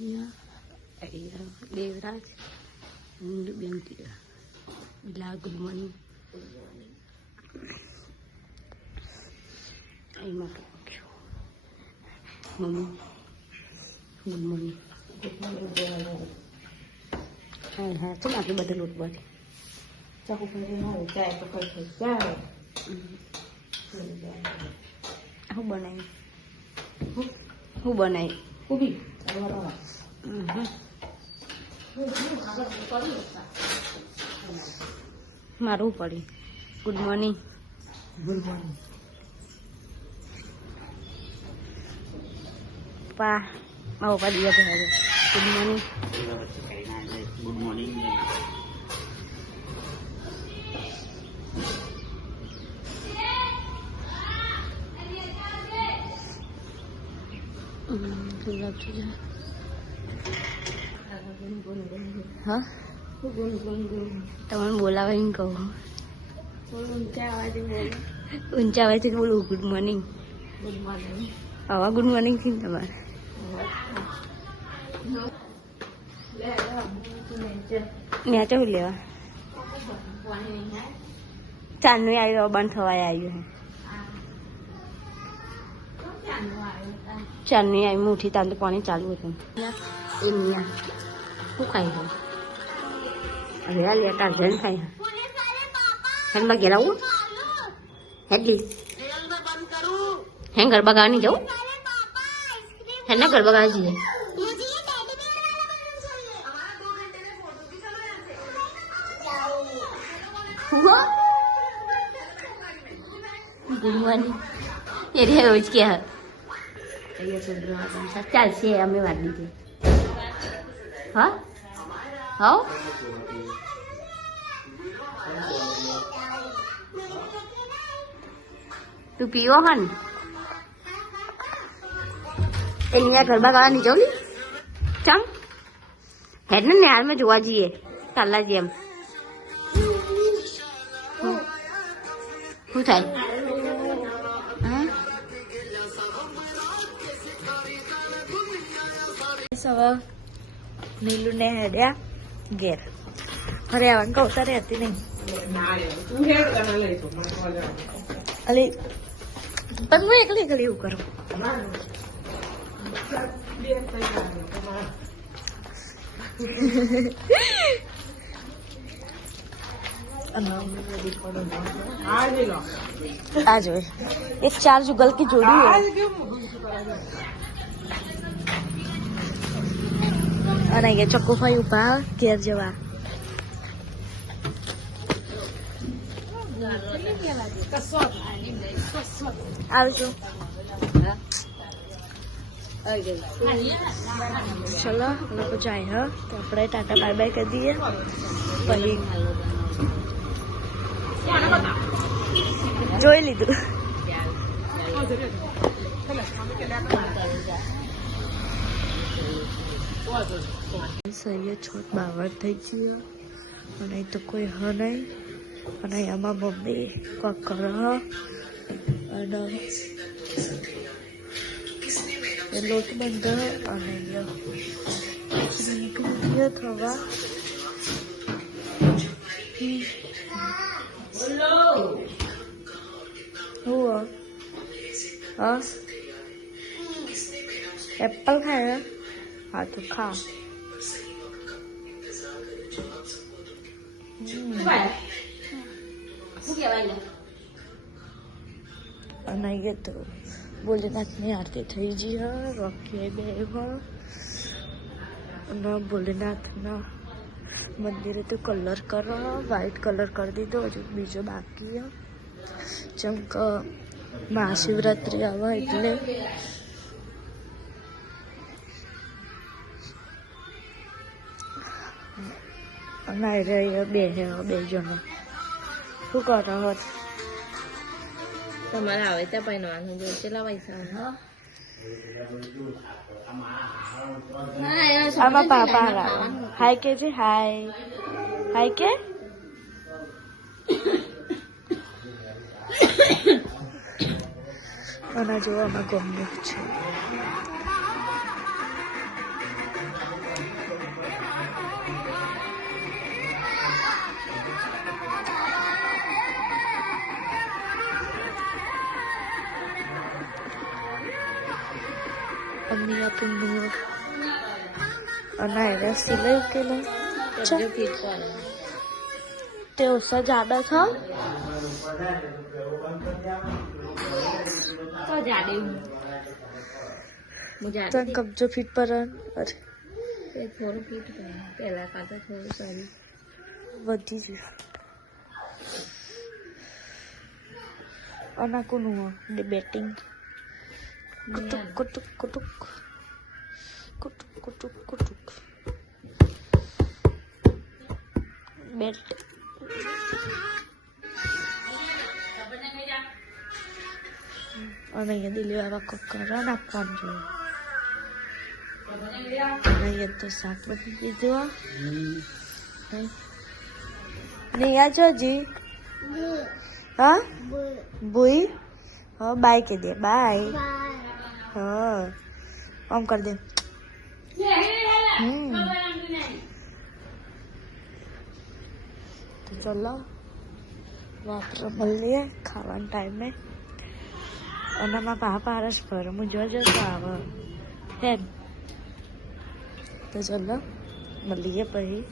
અહીંયા દેવરાજ બેન બિલા good morning એમાં તો મમ્મી ગુડ મોર્નિંગ હા હા ચાલ આપણે બધા લોટ બધી ચાકુ ફરી હોય ચાય પકડ થઈ ચાય શું બનાવ્યું શું બનાવ્યું ઊભી ચાલવા Mhm. મારું પડી. ગુડ મોર્નિંગ ગુડ મોર્નિંગ પા મારો પડી good morning good morning Gulab હા? તમને બોલાવે એમ કહું. ઊંચા આવે બોલું ગુડ મોર્નિંગ ગુડ આવા ગુડ મોર્નિંગથી તમારે? ચવું લેવા? ચાંદનું આવ્યું બંધ થવાય આવ્યું ચાંદની આવી મુઠી તાંદુ પાણી ચાલુ હતું એ મિયા શું ખાઈ ગયું હવે આ લે કાઢે ખાઈ હેન્ડ ઘેર આવું હેડલી હેં ગરબા નહીં જવું હેને ગરબા ગાવા જઈએ ગુડ મોર્નિંગ એ રે રોજ કે હ અહીંયા છોકરો હતા ચાલશે અમે વાત દીધી હા હા તું પીવો હન એની આ ગરબા ગાવા નહીં જવું ચમ હેડ ને હાલમાં જોવા જઈએ કાલા જેમ શું થાય સવા નીલુ ને હેડ્યા ઘેર. અરે આવવાનું કહું, તારે હતી નહીં. અલી, પણ હું એકલી એકલી એવું કરું. આ એક ચાર જુગલ की જોડી है અને અહીંયા ચક્કુભાઈ ઊભા ઘેર જવા આવજો ચલો લોકો જાય હા તો આપણે ટાટા બાય બાય કરી દઈએ પછી જોઈ લીધું સૈયદ છોટ બાવર થઈ ગયો. અને તો કોઈ હ નહીં. અને આમાં મમ્મી કોક કરે અને એ લોટ બંધ અને થવા. હું. હા. એપલ ખાય. હા, તો ખા. અને તો ભોલેનાથની આરતી થઈ ગઈ હ રોકીએ બે અને ભોલેનાથના મંદિરે તો કલર કરો વ્હાઈટ કલર કરી દીધો હજુ બીજો બાકી જેમ કે મહાશિવરાત્રિ આવે એટલે અને અહીંયા બે હે બે જણો શું કરો હોત તમારે આવે ત્યાં પહેરવાનું જો કેટલા પૈસા હા આમાં પાપા લાવો હાય કે છે હાય હાય કે અને જો આમાં ગમ્યું છે મિયા પુન્નુ અને એને સિલાઈ કે નહીં કરજો ફીટ પર તે ઓછા જાડા થા તો જાડે હું હું જાડે તને કબજો ફીટ પર અરે. થોડું ફીટ પર પહેલા કરતા થોડું સારું. વધી ગયું. અને કોનું ડે બેટિંગ. કુટુક કુટુક કુટુક કુટુક કુટુક કુટુક બેટ અને અહીંયા દિલ્હી વાળા કકરા નાખવાનું જોઈએ અને અહીંયા તો શાક બની દીધું નહીં આ જોજી હા कर दे। तो चलो હા રાત્રે મળીએ ખાવાના ટાઈમે અને મારા પાપા આરસ પર હું જોજો તો આવે હેમ તો ચલો મળીએ પછી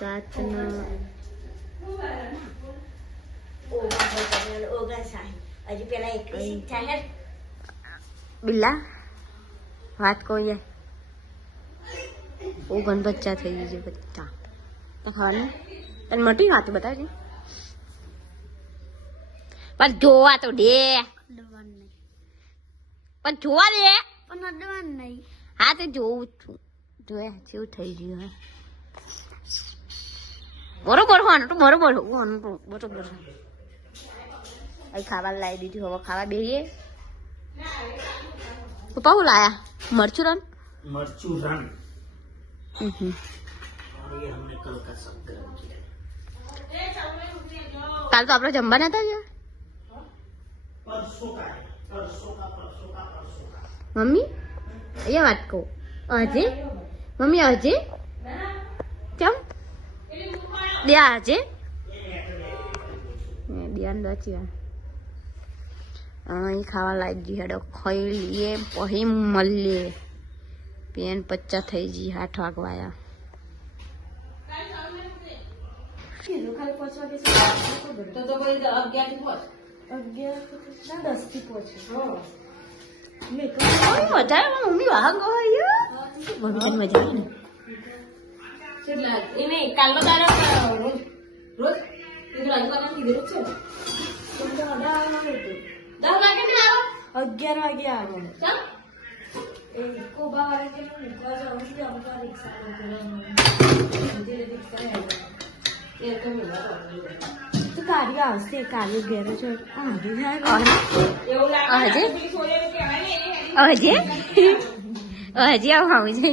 રાતના હજી પેલા એકવીસ થાય બિલ્લા, વાત કહું યાર ઓગણ બચ્ચા થઈ ગયું છે બચ્ચા. તો ખાવાનું? તને મોટી વાત બતાવજે પણ જોવા તો દે. પણ જોવા દે. પણ નહીં હા, તો જોઉં છું. જોયા, જેવું થઈ ગયું હે. બરોબર હોવાનું તો બરોબર હોવાનું બરોબર અહીં ખાવા લાવી દીધું, હવે ખાવા બેહીએ. પપ્પા હું લાયા મરચું રન મરચું રન કાલ તો આપણે જમવાના હતા મમ્મી એ વાત કહું હજે મમ્મી હજે કેમ બે આજે બે અંદર અહીં ખાવા લાગી હેડો ખાઈ લઈએ પછી મળીએ પેન પચ્ચા થઈ ગઈ આઠ વાગવાયા. રોજ રોજ દસ વાગે ને આવો? અગિયાર વાગે આવે. ચાલ એ કોબા વાળા કે મૂકવા જવાનું છે અમુક રિક્ષા તો કાર્ય આવશે કાર્ય ઘેર જ હજી હજી આવું આવું છે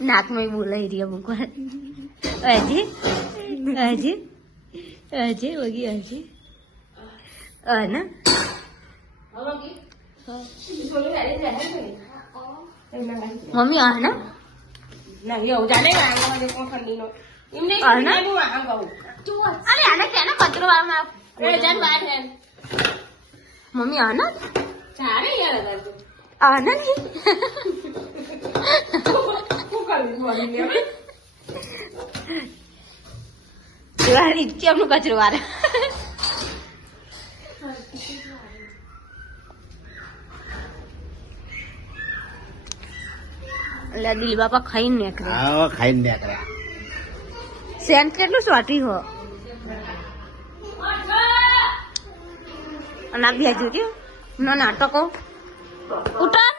નાકમાં બોલાઈ અમુક વાર. હજી હજી હજી વગી હજી ના હવે કે? છોડીઓ હારી જ રહે ને. મમ્મી આ ના ના, એવું જાણે ઠંડીનો. એમ નહીં, હા, ના? એનું આંગ કહું. અરે આને કેને કચરો વાળમાં. મમ્મી આનંદ ના ચાલે યાર અત્યારે તો. આ ના જી શું કરવું બોલીને હવે? વાળી કેમનું કચરો વાળા એટલે દિલ બાપા ખાઈ નીકળ્યા. હા ખાઈ નીકળ્યા. સેન્ટ કેટલું સ્વાટી હો? અને આ બે જોજો નો નાટકો ઉઠા.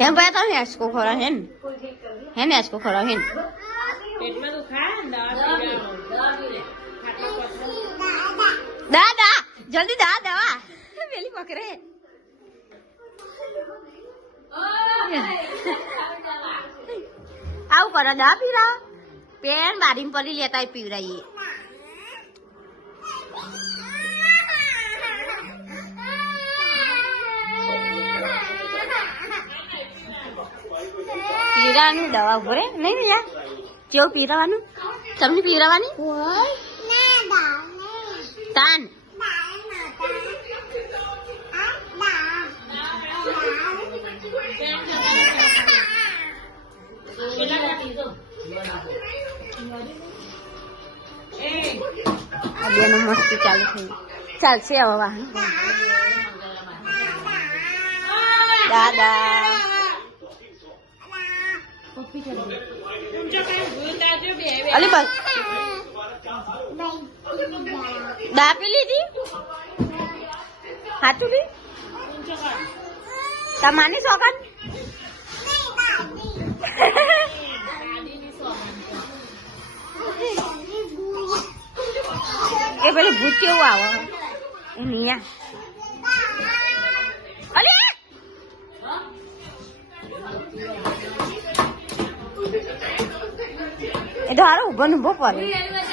હે ભાઈ તો હે કો ખરા હેન. હે નેસ કો ખરા હેન. પેટમાં દુખા દાળ દા દા જલ્દી દા દવા પેલી પકડે આવું કરો દા પીરા. પેન બારીમ પડી લેતા પીવરાઈએ. પીરાનું દવા ભરે નહીં યાર કેવું પીરાવાનું તમને પીવડાવવાની તાન આ બેનો મસ્તી ચાલુ થઈ ચાલશે હવે વાહન દાદા અલી બસ દા પી લીધી? હાથું બી તમારી સોગન એ પેલું ભૂત કેવું આવે? એ નિયા એ તો હારો ઊભો ઊભો પડે.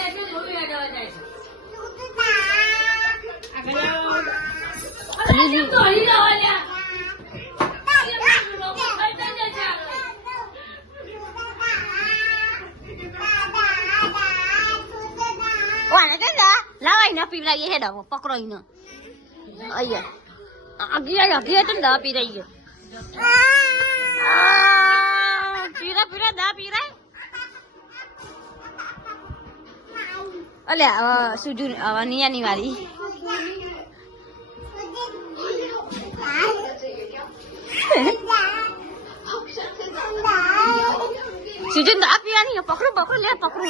ના પીવડાવીએ હેડ હવે પકડો ઈને અહીંયા આગિયા આગિયા તો દા પીરાઈએ પીરા પીરા દા પીરાય અલ્યા સુજુ નિયાની વાળી. સુજન દા પીવાની પકડો પકડો લે પકડો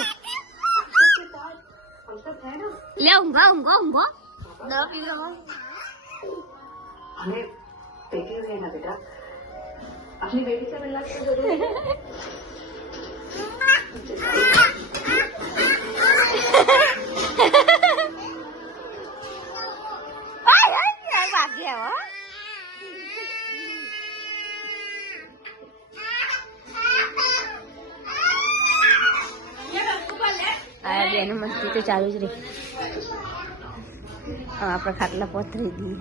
લે ઊંઘા ઊંઘા ઊંઘા દવા પી લો આય આય વાગ્યા હો આ બેનું મસ્તી તો ચાલુ જ રહી. આપણે ખાટલા પથરી દઈએ.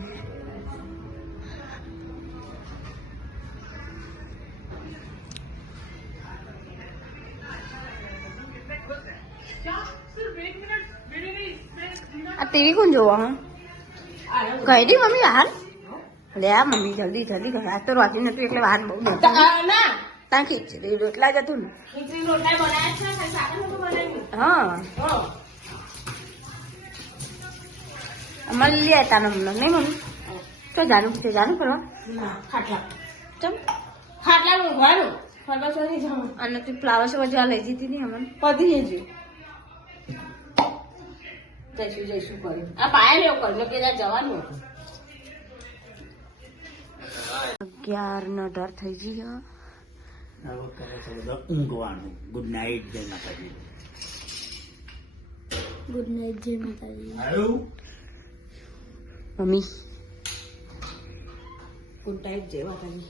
આ ટીવી કોણ જોવા, હા? ગઈ દી મમ્મી હાલ. લે આ મમ્મી, જલ્દી જલ્દી આજ તો રાતી નતું, એટલે વાર બહુ ના. ત્યાં ખીચડી રોટલા જ હતું ને. હા. મળી લે લઈ મમ્મી નહીં મમ્મી? તો જાનું છે જાનું ફરવા ના, ખાટલા. ચમ. ખાટલા ફરવા ચોરી જવાનું. અને તું ફ્લાવર શો જવા લઈ જતી નહીં અમને? પતી જજો જઈશું જઈશું કરી આ પાયા લેવું કરજો કે જવાનું હતું. અગિયાર નો ડર થઈ ગયો. હવે કરે છે બધા. ઊંઘવાનું. ગુડ નાઇટ જય માતાજી. ગુડ નાઇટ જય માતાજી. હારું મમ્મી. ગુડ નાઇટ જેવા માતાજી.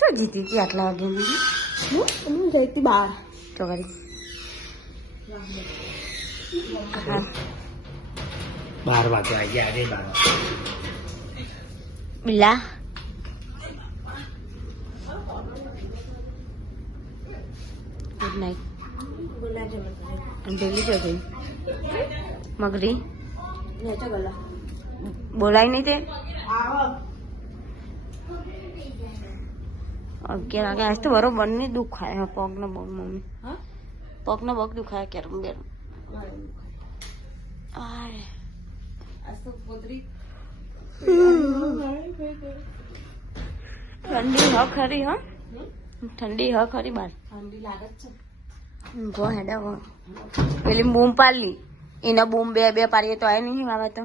ચો જીતી હતી આટલા વાગે હું? જઈતી બહાર તો કરી. બાર વાગે આવી આજે બાર બિલ્લા જય માતાજી પેલી ગઈ. મગરી? બોલાય નહીં તે? અગિયાર વાગે. આજ તો બરોબર નહીં દુખાય. પગનો બહુ મમ્મી. હા? પગનો બગ દુખાય કેરમ બેર તો પોતરી ઠંડી હ ખરી હ? ઠંડી હ ખરી બાર. ઠંડી લાગત છે. ગો હેડા ગો પેલી બૂમ પાડલી એના બૂમ બે બે પાડીએ તો આય નહીં આવે તો.